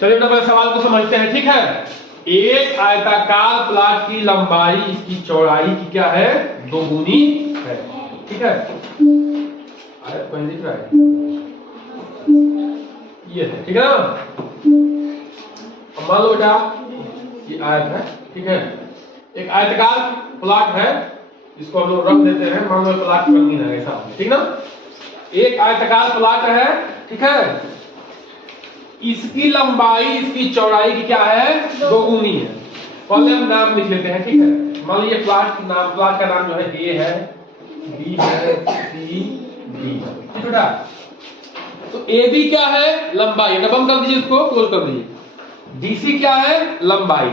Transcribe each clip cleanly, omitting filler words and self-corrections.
चलिए बेटा पहले सवाल को समझते हैं, ठीक है। एक आयताकार प्लॉट की लंबाई इसकी चौड़ाई की क्या है, दोगुनी है, ठीक है। आयत कहीं दिख रहा है, ये है, ठीक है ना। अब मान लो बेटा ये आयत है, ठीक है। एक आयताकार प्लॉट है, इसको हम लोग रख देते हैं, मान लो प्लॉट रंगीन है ऐसा, ठीक ना। एक आयताकार प्लॉट है, ठीक है। इसकी लंबाई इसकी चौड़ाई की क्या है, दोगुनी है। पहले हम नाम लिख लेते हैं, ठीक है। मान लीजिए प्लॉट नाम, प्लॉट का नाम जो है ए है, बी है, सी डी है, ठीक बेटा। तो ए बी क्या है, लंबाई, बंद कर दीजिए इसको, क्लोज कर दीजिए। डीसी क्या है, लंबाई।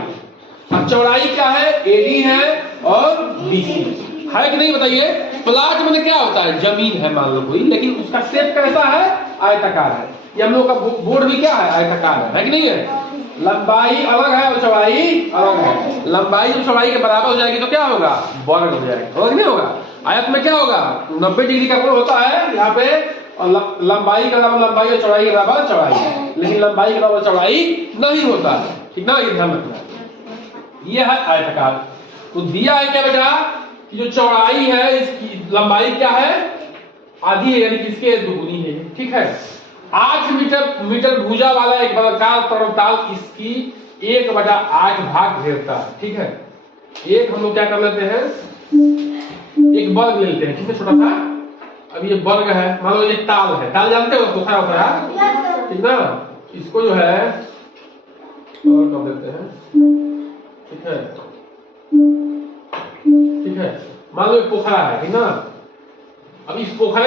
अब चौड़ाई क्या है, एडी है और बीसी है कि नहीं, बताइए। प्लॉट में क्या होता है, जमीन है मान लो कोई, लेकिन उसका शेप कैसा है, आयताकार है। ये हम लोग का बोर्ड भी क्या है, आयताकार है कि नहीं है। लंबाई अलग है और चौड़ाई अलग है। लंबाई जब चौड़ाई के बराबर हो जाएगी तो क्या होगा, वर्ग हो जाएगा, होगा कि नहीं होगा। आयत में क्या होगा, 90 डिग्री का कोण होता है यहाँ पे, और लंबाई के बराबर लंबाई और चौड़ाई के बराबर चौड़ाई है, लेकिन लंबाई के बराबर चौड़ाई नहीं होता है, ठीक ना, ये ध्यान रखना। ये है आयताकार। तो दिया है क्या बेटा कि जो चौड़ाई है इसकी लंबाई क्या है, आधी है, यानी कि इसके दुगुनी है, ठीक है। 8 मीटर भुजा वाला एक वर्गाकार पर्वताल इसकी 1/8 भाग घेरता है, ठीक है। एक हम लोग क्या कर लेते हैं, एक वर्ग ले लेते हैं, ठीक है, छोटा सा। अब ये वर्ग है, मान लो ये ताल है, ताल जानते हो, पोखरा होता है, ठीक ना। इसको जो है और कर देते हैं, ठीक है, ठीक है। मान लो एक पोखरा है, ठीक ना। अब इस पोखरा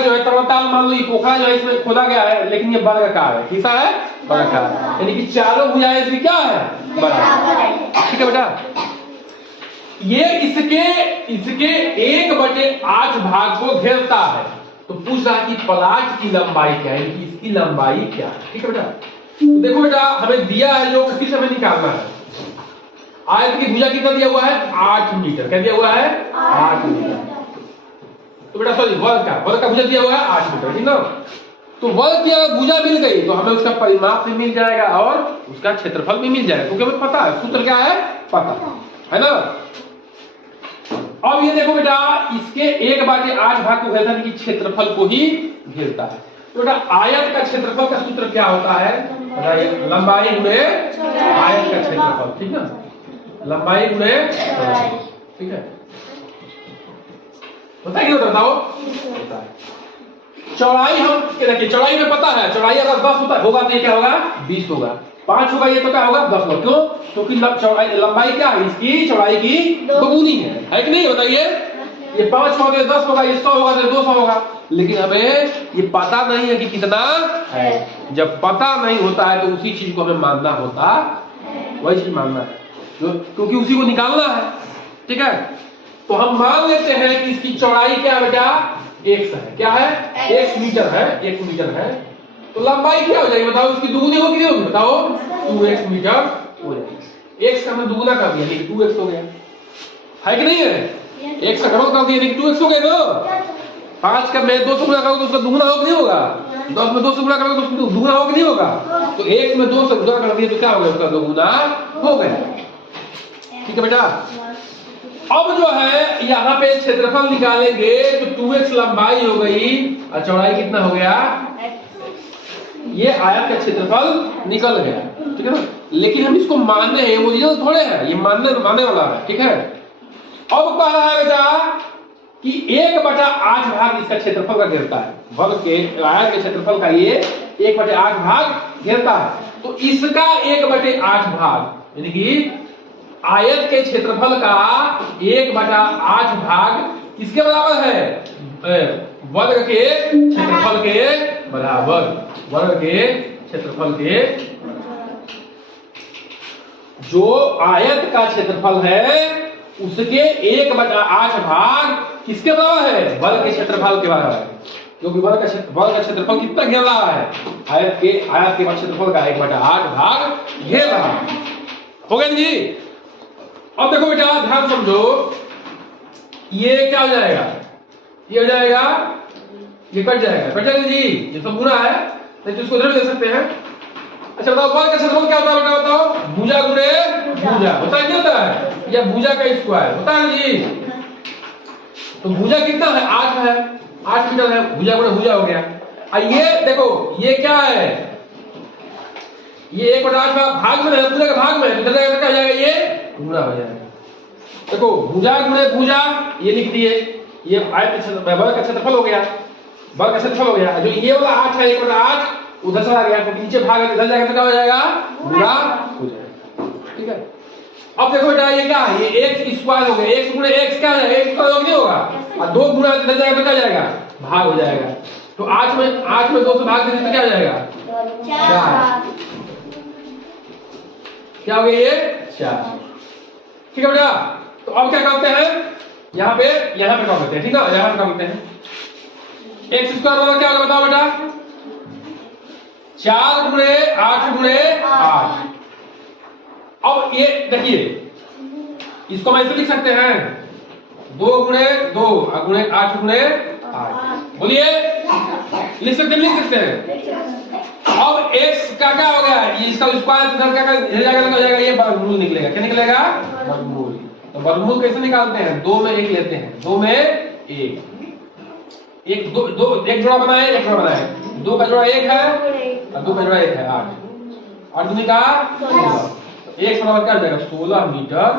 जो है पर्वताल, मान लो ये पोखरा जो है इसमें खोदा गया है, लेकिन ये वर्गाकार है, कैसा है, वर्गाकार, यानी कि चारों भुजाएं इसकी क्या है, बराबर है, ठीक है बेटा। ये इसके 1/8 भाग को घेरता है। तो पूछ रहा है कि प्लॉट की लंबाई क्या है, कि इसकी लंबाई क्या है, ठीक है बेटा। तो देखो बेटा हमें दिया है जो किस हमें निकालना है। आयत की भुजा कितना दिया हुआ है, 8 मीटर, क्या दिया हुआ है, 8 मीटर। तो बेटा सॉरी वर्ग का भुजा दिया हुआ है 8 मीटर, ठीक ना। तो वर्ग की अगर भुजा मिल गई तो हमें उसका परिमाप भी मिल जाएगा और उसका क्षेत्रफल भी मिल जाएगा, क्योंकि हमें पता है, सूत्र क्या है, पता है ना। अब ये देखो बेटा इसके 1/8 भाग को घेरता है, कि क्षेत्रफल को ही घेरता है। तो बेटा आयत का क्षेत्रफल का सूत्र क्या होता है, बताइए, लंबाई गुणे आयत का क्षेत्रफल, ठीक है, लंबाई गुणे, ठीक है, होता है कि नहीं बताओ, होता है। चौड़ाई हम देखिए, चौड़ाई में पता है, चौड़ाई अगर 10 होगा तो ये क्या होगा, 20 होगा। 5 होगा ये तो क्या होगा, 10 होगा। क्यों, क्योंकि लंबाई क्या है, इसकी चौड़ाई की दोगुनी है कि नहीं, बताइए। ये 5 होगा तो 10 होगा, ये 100 होगा तो 200 होगा, लेकिन हमें ये पता नहीं है कि कितना है। जब पता नहीं होता है तो उसी चीज को हमें मानना होता, वही चीज मानना है, क्योंकि उसी को निकालना है, ठीक है। तो हम मान लेते हैं कि इसकी चौड़ाई क्या है बेटा, x है, क्या है, 1 मीटर है, 1 मीटर है। तो लंबाई क्या हो जाएगी बताओ, इसकी दुगुनी होगी नहीं होगी, बताओ, 2x मीटर हो जाएगी। x का हमने दुगुना कर दिया, लेकिन 2x हो गया, है कि नहीं है। x का घन कर दिया, लेकिन 2x हो गया ना। 5 का मैं 2 से गुणा करूंगा तो उसका दुगुना होगा नहीं होगा, 10 में 2 से गुणा करूंगा तो उसका दुगुना होगा नहीं होगा। तो 1 में 2 से गुणा कर दिया तो क्या हो गया, उसका दुगुना हो गया, ठीक है बेटा। अब जो है यहाँ पे क्षेत्रफल निकालेंगे तो 2x लंबाई हो गई और चौड़ाई कितना हो गया, ये आयत का क्षेत्रफल निकल गया, ठीक है ना। लेकिन हम इसको मानने हैं, ओरिजिनल थोड़े हैं, ये मानने वाला है, ठीक है। अब कह रहा है बेटा कि 1/8 भाग इसका क्षेत्रफल का घेरता है, वर्ग के आयत के क्षेत्रफल का ये 1/8 भाग घेरता है। तो इसका 1/8 भाग यानी कि आयत के क्षेत्रफल का 1/8 भाग किसके बराबर है, वर्ग के क्षेत्रफल के बराबर, वर्ग के क्षेत्रफल के, जो आयत का क्षेत्रफल है उसके 1/8 भाग किसके बराबर है, वर्ग के क्षेत्रफल के बराबर है। क्योंकि वर्ग का क्षेत्रफल कितना घेर रहा है, आयत के क्षेत्रफल का 1/8 भाग घेर रहा है, हो गया जी। अब देखो बेटा ध्यान समझो, ये क्या हो जाएगा, ये हो जाएगा, ये कट जाएगा, कट जाएगा जी, ये सब गुना है, नहीं तो इसको इधर ले सकते हैं, अच्छा बताओ वर्ग का क्षेत्रफल क्या होता है बेटा बताओ? भुजा गुणे भुजा होता है, क्या होता है? या भुजा का स्क्वायर होता है जी। तो भुजा कितना है? 8 है, 8 मीटर है, भुजा गुणे भुजा हो गया। ये देखो ये क्या है? ये 1/8 का भाग में है, पूरे का भाग में है, तो क्या हो जाएगा? ये गुणा हो जाएगा। देखो भुजा गुणे भुजा ये लिख दिए, ये आयत वर्ग का क्षेत्रफल हो गया, वर्ग का क्षेत्रफल हो गया। जो ये वाला 8 है 1/8 उधर चला गया, तो नीचे भाग इधर जाएगा तो क्या हो जाएगा? गुणा हो जाएगा। ठीक है। अब देखो बेटा ये क्या है? ये x स्क्वायर हो गया, x गुणे x क्या है? x स्क्वायर नहीं होगा, और 2 गुणा इधर जाएगा तो क्या हो जाएगा? भाग हो जाएगा। तो 8 में 2 से भाग देंगे तो क्या हो जाएगा? 4। क्या हो गया? ये 4। ठीक है बेटा। तो अब क्या करते हैं? यहाँ पे कर देते हैं, ठीक है, यहाँ पे कर देते हैं। x स्क्वायर वाला क्या होगा बताओ बेटा? 4 गुणे 8 गुणे 8। अब ये देखिए इसको मैं ऐसे लिख सकते हैं 2 गुणे 2 गुणे 8 गुणे 8। बोलिए लिख सकते हैं। अब x का क्या हो गया? इसका स्क्वायर इधर क्या हो जाएगा? ये वर्गमूल निकलेगा। क्या निकलेगा? वर्गमूल। तो वर्गमूल कैसे निकालते हैं? 2 में 1 लेते हैं, 2 में 1 एक जोड़ा बनाए, 2 का जोड़ा 1 है और 2 का जोड़ा 1 है 8 और दूनी का 16। 1 बराबर क्या हो जाएगा? 16 मीटर।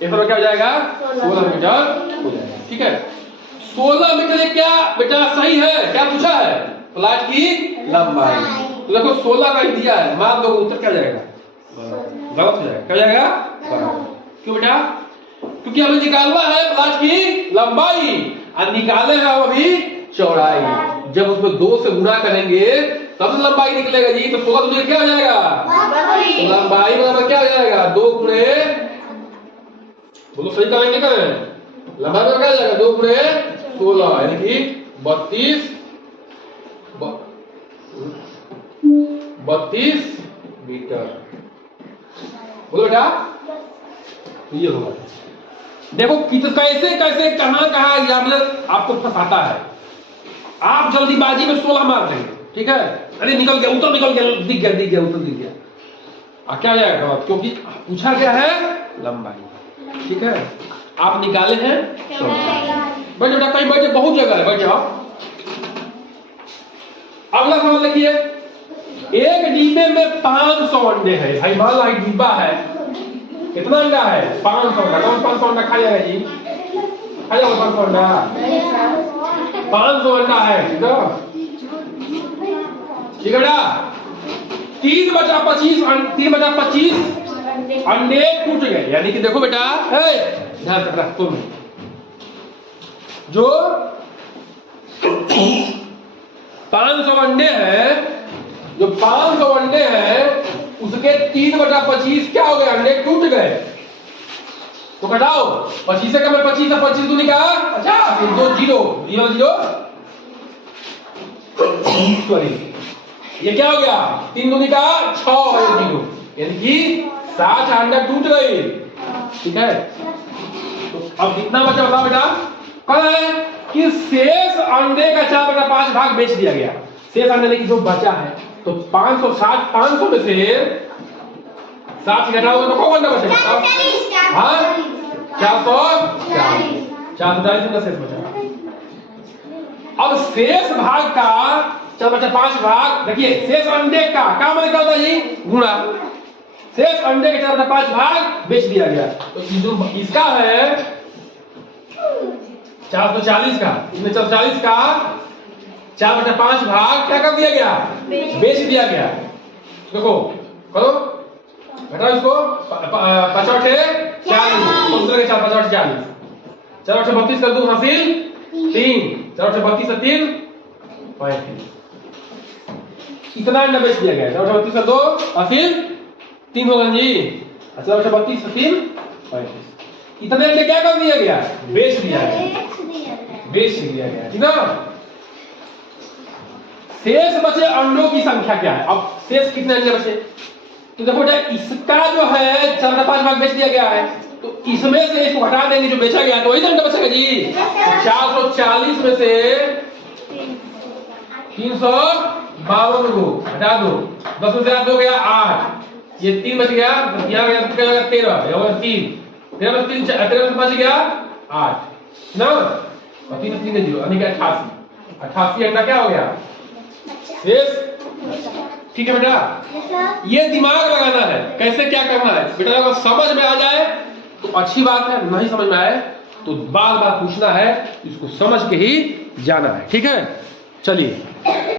1 बराबर क्या हो जाएगा? 16 मीटर हो जाएगा। ठीक है। 16 मीटर ये क्या बेटा सही है? क्या पूछा है? प्लाट की लंबाई। तो देखो 16 का दिया है, मान लो उत्तर क्या जाएगा? गलत हो जाएगा। क्या जाएगा? क्यों बेटा? क्योंकि हमें निकालना है प्लाट की लंबाई और निकाले हैं अभी चौड़ाई। जब उसमें 2 से गुणा करेंगे तब लंबाई निकलेगा जी। तो 16 गुणे क्या हो जाएगा? तो लंबाई बराबर क्या हो जाएगा? 2 गुणे, बोलो सही करेंगे करें, लंबाई बराबर क्या हो जाएगा? 2 गुणे 16 यानी कि 32 मीटर। बोलो बेटा ये होगा। देखो कैसे कैसे कहां एग्जामिनर आपको फंसाता है। आप जल्दीबाजी में 16 मार देंगे, ठीक है, अरे निकल गया उत्तर, निकल गया, दिख गया उत्तर दिख गया। क्या जाएगा? क्योंकि पूछा गया है लंबाई। ठीक है, आप निकाले हैं बैठ बेटा, कहीं बैठे, बहुत जगह है, बैठ जाओ। अगला सवाल देखिए, एक डिब्बे में 500 अंडे है। भाई मान लो एक डिब्बा है, कितना अंडा है? 500 अंडा। कौन 500 अंडा खा जाएगा जी? खा जाओ 500 अंडा। 500 अंडा है, ठीक है, ठीक है बेटा। 3/25 अंडे टूट गए। यानी कि देखो बेटा, ध्यान से रख तुम, जो 500 अंडे हैं, जो 500 अंडे हैं उसके 3/25 क्या हो गए? अंडे टूट गए। तो घटाओ 25 से कम है 25 है, 25 दूनी का 50, 2 0 0 0 सॉरी ये क्या हो गया? 3 दूनी का 6 है 0, यानी कि 60 अंडा टूट गए। ठीक है, तो अब कितना बचा बताओ बेटा? कहा है कि शेष अंडे का 4/5 भाग बेच दिया गया। शेष अंडे की जो बचा है, तो 500 में से 60 घटाओगे तो कौन अंडा बचेगा? हाँ 440 का शेष बचा। अब शेष भाग का 4/5 भाग, देखिए शेष अंडे का क्या मतलब क्या होता है जी? गुणा। शेष अंडे के 4/5 भाग बेच दिया गया। तो जो इसका है 440 का, इसमें 440 का 4/5 भाग क्या कर दिया गया? बेच दिया गया। देखो करो, घटाओ इसको, 5 8 40, दूसरे के 4 5 8 40, 4 8 32 कर 2 हासिल 3, 4 8 32 से 3 35। इतना अंडा बेच दिया गया। 4 8 32 से 2 हासिल 3 होगा जी। 4 8 32 से 3 35। इतने अंडे क्या कर दिया गया? बेच दिया गया, बेच दिया गया, ठीक है। शेष बचे अंडों की संख्या क्या है? अब शेष कितने अंडे बचे? तो देखो बेटा, इसका जो है 4/5 भाग बेच दिया गया है, तो इसमें से इसको घटा देंगे जो बेचा गया, तो वही अंडा बचेगा जी। 440 में से 320 52 को हटा दो, 10 में से 8 हो गया 8, ये 3 बच गया, यहाँ गया तो क्या होगा 13, या होगा 3, 13 में 3 13 में बच गया 8 ना, और 3 में 3 0 यानी कि 88, 88 अंडा क्या हो गया शेष। ठीक है बेटा, ये दिमाग लगाना है कैसे क्या करना है बेटा। अगर समझ में आ जाए तो अच्छी बात है, नहीं समझ में आए तो बार बार पूछना है, इसको समझ के ही जाना है। ठीक है, चलिए।